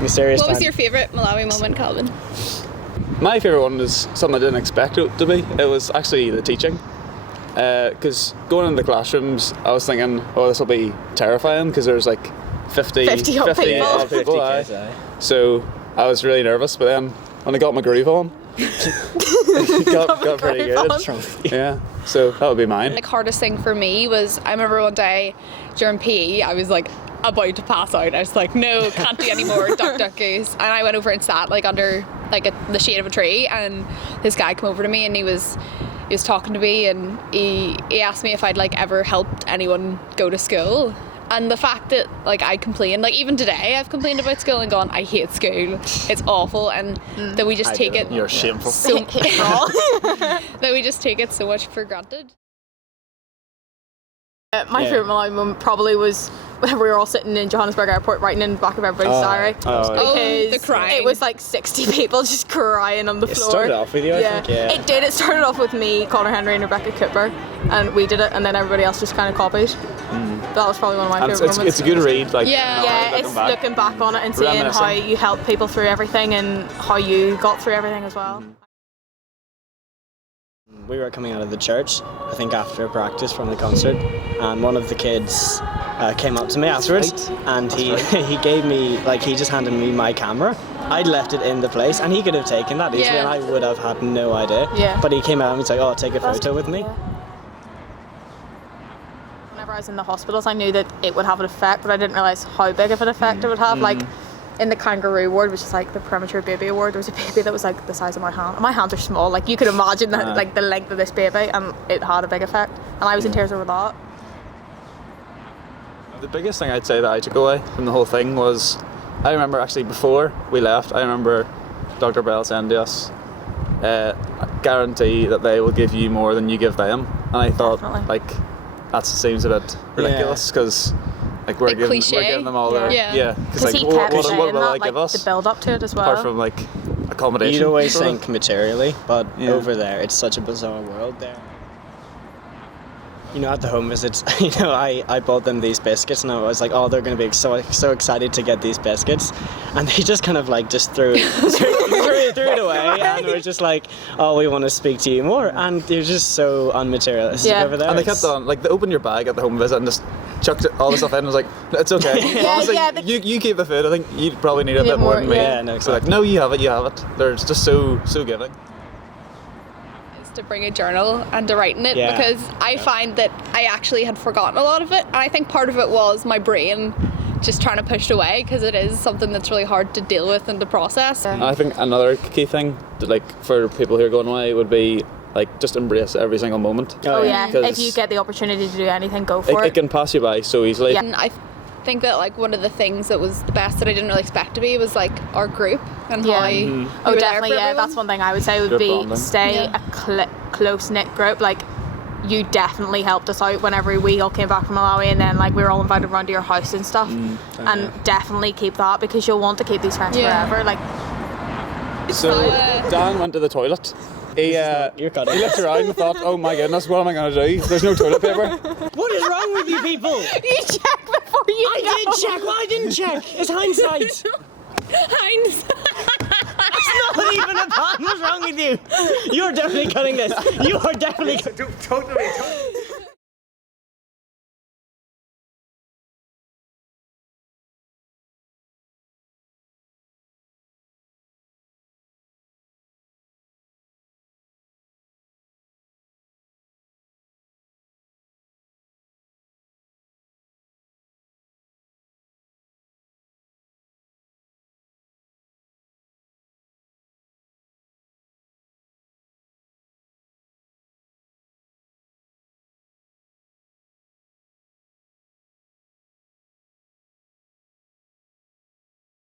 Mysterious What time. was your favourite Malawi moment, Calvin? My favourite one is something I didn't expect it to be. It was actually the teaching. Because going into the classrooms, I was thinking, oh, this will be terrifying because there's like 50 odd people. odd 50 people, kids, aye. So I was really nervous, but then when I got my groove on, got pretty good. What's wrong with you? Yeah, so that would be mine. Like, hardest thing for me was, I remember one day during PE, I was like about to pass out. I was like, no, can't do any more, duck goose. And I went over and sat like under like the shade of a tree, and this guy came over to me and he was talking to me, and he asked me if I'd like ever helped anyone go to school. And the fact that like I complained, like even today I've complained about school and gone, I hate school, it's awful, and that we just take it You're shameful. so that we just take it so much for granted. My favourite Malawi moment probably was whenever we were all sitting in Johannesburg Airport writing in the back of everybody's diary. Because the crying. it was like 60 people just crying on the floor. It started off with you, I think. Yeah. It did. It started off with me, Connor Henry and Rebecca Cooper, and we did it, and then everybody else just kind of copied. That was probably one of my And favourite moments. it's a good read. Like, It's looking back on it and seeing Reminiscing. how you help people through everything and how you got through everything as well. We were coming out of the church, I think after practice from the concert, and one of the kids came up to me afterwards, and he gave me, like, he just handed me my camera. I'd left it in the place, and he could have taken that easily, and I would have had no idea. Yeah. But he came out and was like, oh, take a photo with me. Whenever I was in the hospitals, I knew that it would have an effect, but I didn't realise how big of an effect it would have. Like, in the kangaroo ward, which is like the premature baby ward, there was a baby that was like the size of my hand. My hands are small, like you could imagine that, like the length of this baby, and it had a big effect. And I was in tears over that. The biggest thing I'd say that I took away from the whole thing was, I remember actually before we left, I remember Dr. Bell saying to us, guarantee that they will give you more than you give them. And I thought, Definitely. like, that seems a bit ridiculous because like we're giving them all their Because like, he kept what saying will that, they give like us the build up to it as well. apart from like accommodation? You'd always sort of? think materially, but over there, it's such a bizarre world there. You know, at the home visits, you know, I bought them these biscuits, and I was like, oh, they're going to be so excited to get these biscuits, and they just kind of like just threw it away, and were just like, oh, we want to speak to you more, and they're just so unmaterialistic over there. And they kept on, like, they opened your bag at the home visit and just chucked all the stuff in and was like, it's okay. Honestly, you keep the food, I think you'd probably need a bit more than me. Yeah, no, So exactly. like, no, you have it. They're just so giving. To bring a journal and to write in it, because I find that I actually had forgotten a lot of it, and I think part of it was my brain just trying to push it away because it is something that's really hard to deal with and to process. And I think another key thing that, like, for people who are going away would be like just embrace every single moment. Oh yeah, 'Cause if you get the opportunity to do anything, go for it can pass you by so easily. Yeah. And I think that like one of the things that was the best that I didn't really expect to be was like our group and how we were Oh, there definitely, for yeah. everyone. That's one thing I would say would Group be bonding. stay a close-knit group. Like, you definitely helped us out whenever we all came back from Malawi, and then like we were all invited around to your house and stuff. And definitely keep that, because you'll want to keep these friends forever. Like, So Dan went to the toilet. He looked around and thought, oh my goodness, what am I going to do? There's no toilet paper. What is wrong with you people? you check before you I did check. Well, I didn't check. It's hindsight. It's not even a pun. What's wrong with you? You're definitely cutting this. You are definitely. Totally.